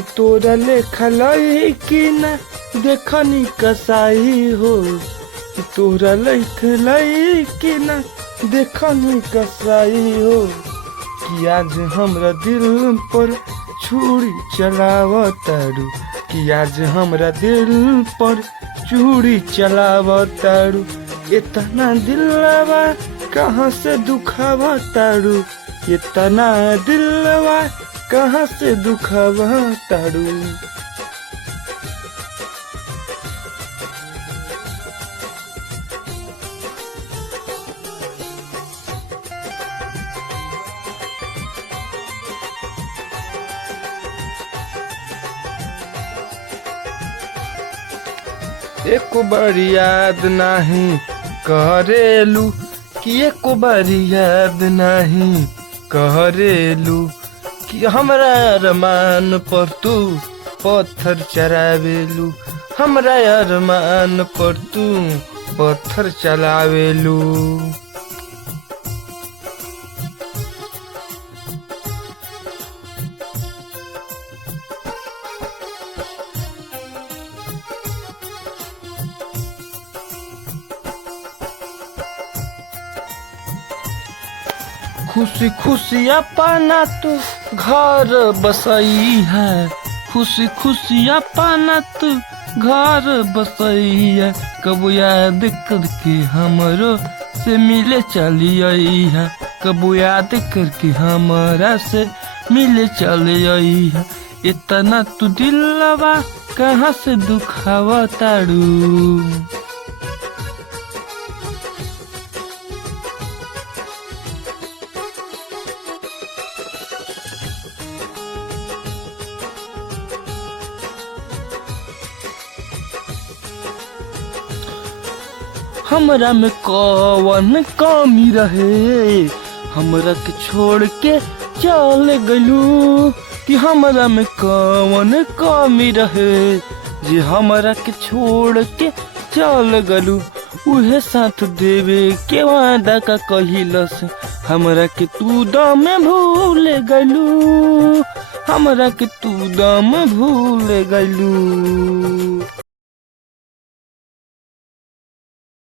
कि तोरा लेखा लईकी ना देखनी कसाई हो, कि तोरा लेखा लईकी ना देखनी कसाई हो, कि आज हमरा दिल पर छुरी चलावतारू, कि आज हमरा दिल पर छुरी चलावतारू। इतना दिलवा कहाँ से दुखावतारू, इतना दिलवा कहाँ से दुखावतारू। एक बारी याद नहीं करेलू, कि एक बारी याद नहीं करेलू, कि हमरा अरमान पर तू पत्थर चरावेलू, हमरा अरमान पर तू पत्थर चलावेलू। खुशी खुशी अपना तो घर बसई है, खुशी खुशी अपना तो घर बसई है, कबो याद करके हमरो से मिले चली आई है, कबो याद करके हमरा से मिले चली आई है। इतना तू दिलवा कहाँ से दुखावतारू। हमरा में कौन कमी रहे, हमरा के छोड़ के चल गलू, कि हमरा में कौन कमी रहे जे हमरा के छोड़ के चल गलू। उहे साथ देवे के वादा का कहिलस, हमरा के तू दम भूल गलू, हमरा के तू दम भूल गलू।